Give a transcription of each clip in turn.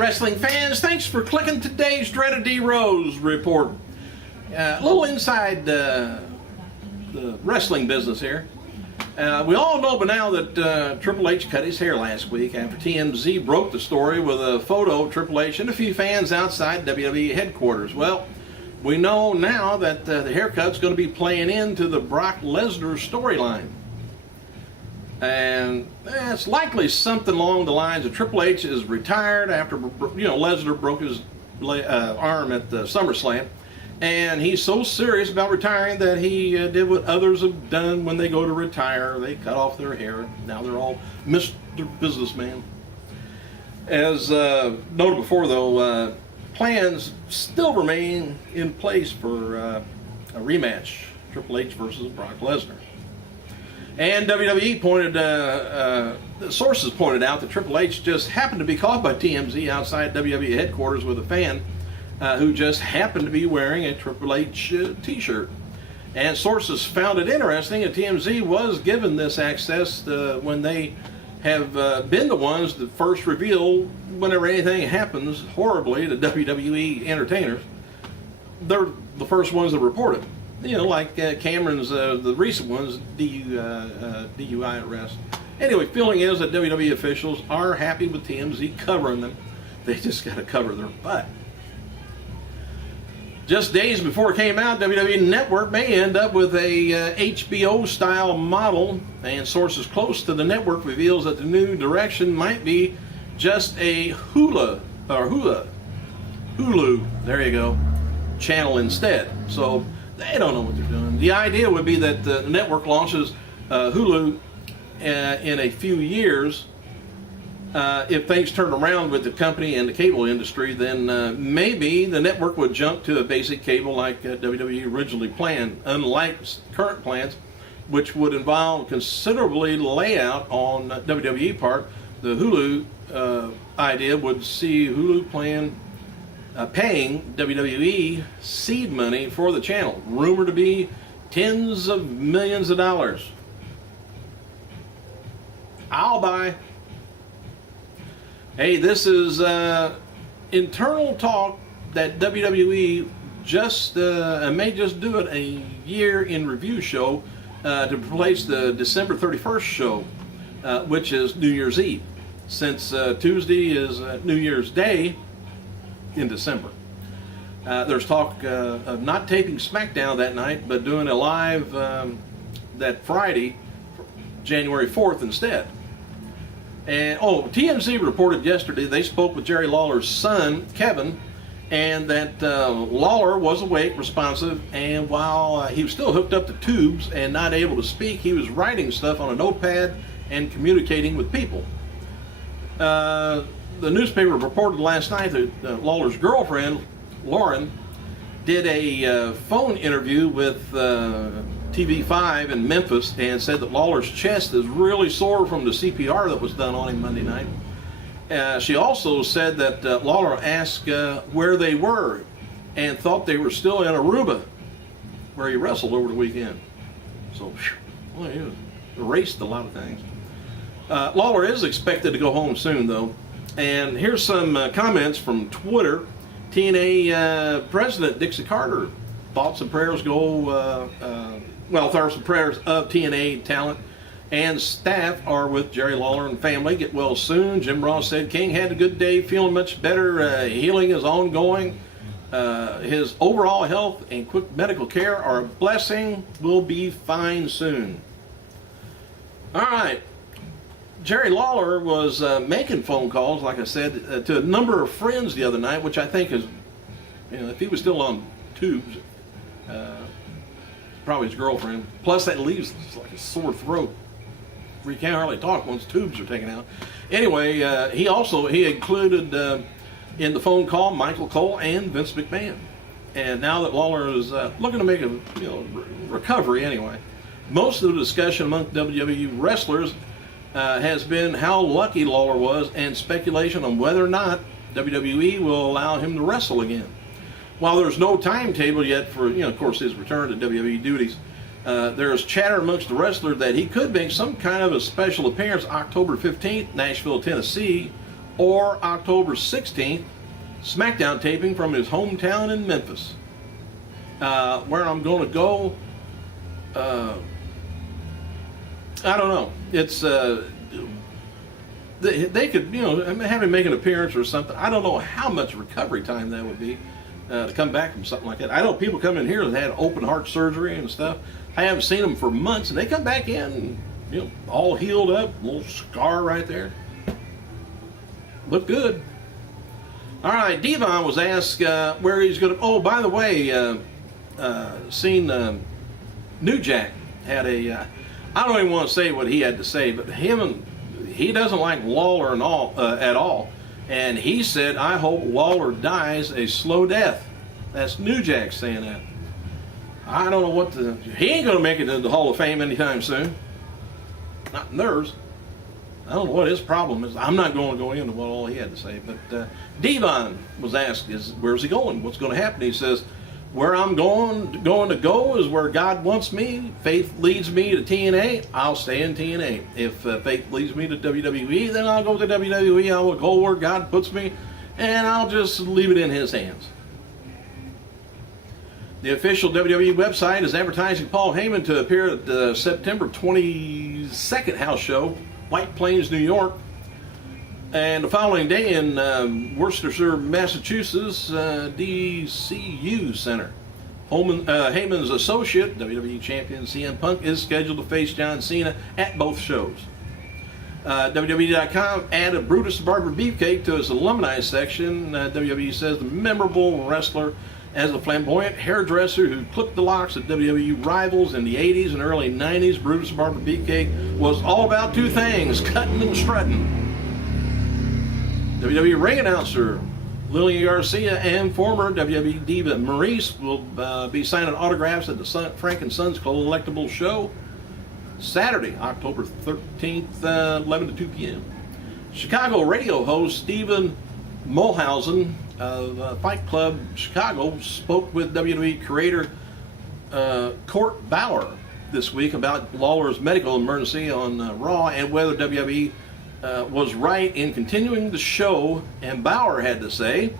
wrestling fans, thanks for clicking today's Dreaded D Rose report. A little inside the wrestling business here. We all know by now that Triple H cut his hair last week after TMZ broke the story with a photo of Triple H and a few fans outside WWE headquarters. Well, we know now that the haircut's going to be playing into the Brock Lesnar storyline. And it's likely something along the lines of Triple H is retired after, Lesnar broke his arm at the SummerSlam. And he's so serious about retiring that he did what others have done when they go to retire. They cut off their hair. Now they're all Mr. Businessman. As noted before, though, plans still remain in place for a rematch, Triple H versus Brock Lesnar. And WWE sources pointed out that Triple H just happened to be caught by TMZ outside WWE headquarters with a fan who just happened to be wearing a Triple H t-shirt. And sources found it interesting that TMZ was given this access when they have been the ones that first reveal whenever anything happens horribly to WWE entertainers. They're the first ones that report it. Like Cameron's, the recent ones, DUI arrest. Anyway, feeling is that WWE officials are happy with TMZ covering them. They just got to cover their butt. Just days before it came out, WWE Network may end up with a HBO-style model, and sources close to the network reveals that the new direction might be just a Hulu, there you go, channel instead. So they don't know what they're doing. The idea would be that the network launches Hulu in a few years. If things turn around with the company and the cable industry, then maybe the network would jump to a basic cable like WWE originally planned, unlike current plans, which would involve considerably layout on WWE part. The Hulu idea would see Hulu paying WWE seed money for the channel, rumored to be tens of millions of dollars. I'll buy. Hey, this is internal talk that WWE may just do it a year in review show to replace the December 31st show, which is New Year's Eve, since Tuesday is New Year's Day in December. There's talk of not taping SmackDown that night, but doing a live that Friday, January 4th instead. And TMZ reported yesterday they spoke with Jerry Lawler's son, Kevin, and that Lawler was awake, responsive, and while he was still hooked up to tubes and not able to speak, he was writing stuff on a notepad and communicating with people. The newspaper reported last night that Lawler's girlfriend, Lauren, did a phone interview with TV5 in Memphis and said that Lawler's chest is really sore from the CPR that was done on him Monday night. She also said that Lawler asked where they were and thought they were still in Aruba, where he wrestled over the weekend. So, well, he erased a lot of things. Lawler is expected to go home soon, though. And here's some comments from Twitter. TNA President Dixie Carter, thoughts and prayers go, thoughts and prayers of TNA talent and staff are with Jerry Lawler and family. Get well soon. Jim Ross said King had a good day, feeling much better. Healing is ongoing. His overall health and quick medical care are a blessing. Will be fine soon. All right. Jerry Lawler was making phone calls, like I said, to a number of friends the other night, which I think is, if he was still on tubes, probably his girlfriend. Plus, that leaves like a sore throat where you can't hardly talk once tubes are taken out. Anyway, he included in the phone call Michael Cole and Vince McMahon. And now that Lawler is looking to make a recovery anyway, most of the discussion among WWE wrestlers has been how lucky Lawler was and speculation on whether or not WWE will allow him to wrestle again. While there's no timetable yet for, of course, his return to WWE duties, there's chatter amongst the wrestlers that he could make some kind of a special appearance October 15th, Nashville, Tennessee, or October 16th, SmackDown taping from his hometown in Memphis. Where I'm going to go, I don't know. It's they could, you know, have him make an appearance or something. I don't know how much recovery time that would be to come back from something like that. I know people come in here that had open heart surgery and stuff. I haven't seen them for months, and they come back in, and, you know, all healed up, little scar right there. Look good. All right, Devon was asked where he's going to. Oh, by the way, seen New Jack had a. I don't even want to say what he had to say, but he doesn't like Lawler and at all, and he said, "I hope Lawler dies a slow death." That's New Jack saying that. I don't know what he ain't going to make it to the Hall of Fame anytime soon. Not nerves. I don't know what his problem is. I'm not going to go into what all he had to say, but Devon was asked, where's he going? What's going to happen? He says, where I'm going to go is where God wants me. Faith leads me to TNA. I'll stay in TNA. If faith leads me to WWE, then I'll go to WWE. I will go where God puts me, and I'll just leave it in His hands. The official WWE website is advertising Paul Heyman to appear at the September 22nd house show, White Plains, New York. And the following day in Worcestershire, Massachusetts, DCU Center. Heyman's associate, WWE champion CM Punk, is scheduled to face John Cena at both shows. WWE.com added Brutus the Barber Beefcake to its alumni section. WWE says the memorable wrestler as a flamboyant hairdresser who clipped the locks of WWE rivals in the 80s and early 90s, Brutus the Barber Beefcake was all about two things, cutting and strutting. WWE ring announcer Lillian Garcia and former WWE diva Maurice will be signing autographs at the Frank & Sons Collectibles Show Saturday, October 13th, 11 to 2 p.m. Chicago radio host Stephen Mulhausen of Fight Club Chicago spoke with WWE creator Court Bauer this week about Lawler's medical emergency on Raw and whether WWE was right in continuing the show. And Bauer had to say,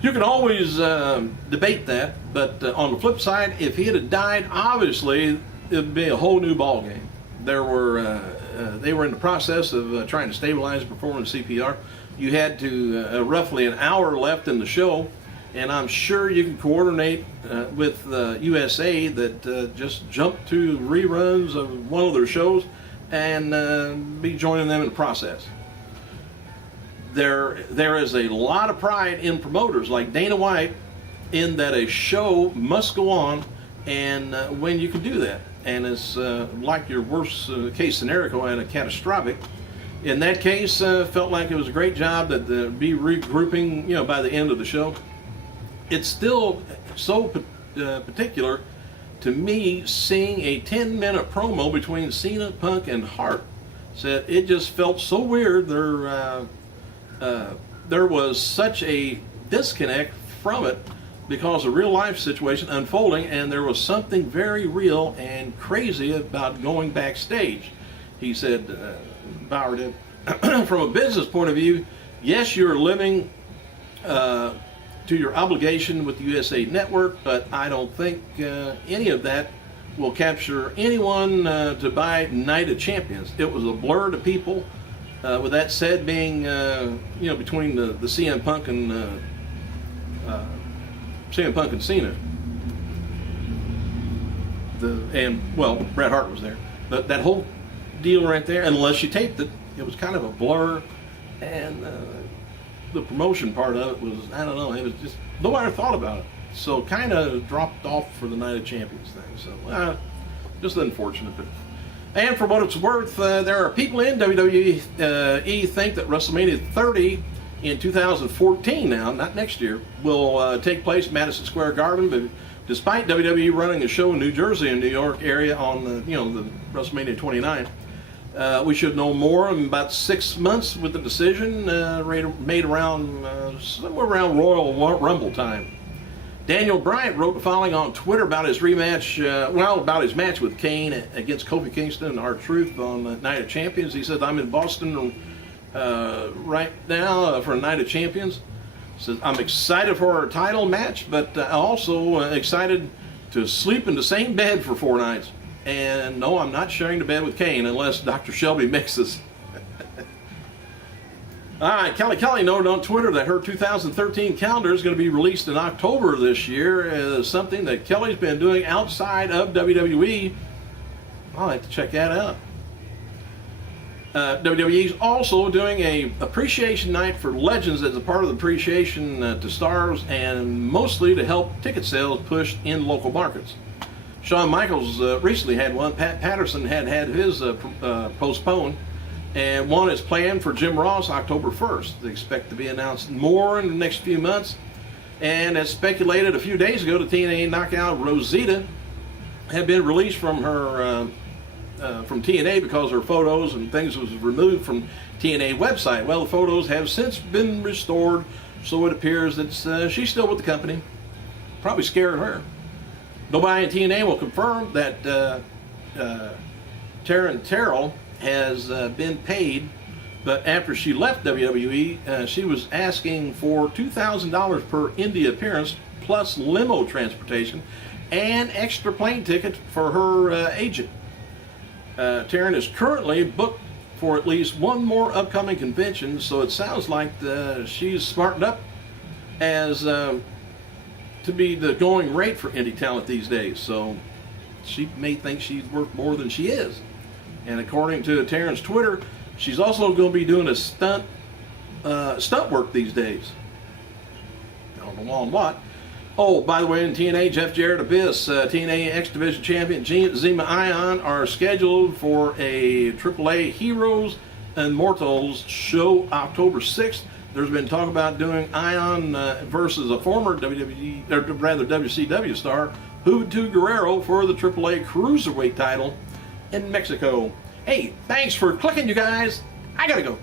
you can always debate that, but on the flip side, if he had died, obviously it'd be a whole new ball game. They were in the process of trying to stabilize and perform CPR. You had to roughly an hour left in the show, and I'm sure you can coordinate with USA that just jumped to reruns of one of their shows and be joining them in the process. There is a lot of pride in promoters like Dana White in that a show must go on, and when you can do that, and it's like your worst case scenario and a catastrophic. In that case, felt like it was a great job that be regrouping, you know, by the end of the show. It's still so particular to me seeing a 10-minute promo between Cena, Punk, and Hart. Said it just felt so weird. There was such a disconnect from it because of real life situation unfolding, and there was something very real and crazy about going backstage. He said, Bauer did, from a business point of view, yes, you're living to your obligation with the USA Network, but I don't think any of that will capture anyone to buy Night of Champions. It was a blur to people. With that said, being you know, between the CM Punk and Cena, well, Bret Hart was there, but that whole deal right there, unless you taped it, it was kind of a blur, and the promotion part of it was, I don't know, it was just, nobody thought about it, so kind of dropped off for the Night of Champions thing, so just unfortunate. But, and for what it's worth, there are people in WWE think that WrestleMania 30 in 2014 now, not next year, will take place at Madison Square Garden, but despite WWE running a show in New Jersey and New York area on the WrestleMania 29, we should know more in about 6 months with the decision made around somewhere around Royal Rumble time. Daniel Bryant wrote the following on Twitter about his rematch, about his match with Kane against Kofi Kingston and R-Truth on Night of Champions. He said, I'm in Boston right now for Night of Champions. Says, I'm excited for our title match, but also excited to sleep in the same bed for 4 nights. And no, I'm not sharing the bed with Kane unless Dr. Shelby mixes. All right, Kelly noted on Twitter that her 2013 calendar is going to be released in October this year. Something that Kelly's been doing outside of WWE. I'll have to check that out. WWE's also doing a appreciation night for legends as a part of the appreciation to stars, and mostly to help ticket sales push in local markets. Shawn Michaels recently had one. Pat Patterson had his postponed, and one is planned for Jim Ross October 1st. They expect to be announced more in the next few months. And as speculated a few days ago, the TNA knockout Rosita had been released from her from TNA because her photos and things was removed from TNA website. Well, the photos have since been restored, so it appears that she's still with the company. Probably scared her. Nobody in TNA will confirm that Taryn Terrell has been paid, but after she left WWE, she was asking for $2,000 per India appearance, plus limo transportation, and extra plane ticket for her agent. Taryn is currently booked for at least one more upcoming convention, so it sounds like she's smartened up as to be the going rate for indie talent these days. So she may think she's worth more than she is. And according to Taryn's Twitter, she's also going to be doing a stunt work these days. I don't know on what. Oh, by the way, in TNA, Jeff Jarrett Abyss, TNA X Division Champion Zema Ion are scheduled for a AAA Heroes and Mortals show October 6th. There's been talk about doing Ion versus a former WWE, or rather WCW star, Juventud Guerrero, for the AAA Cruiserweight title in Mexico. Hey, thanks for clicking, you guys. I gotta go.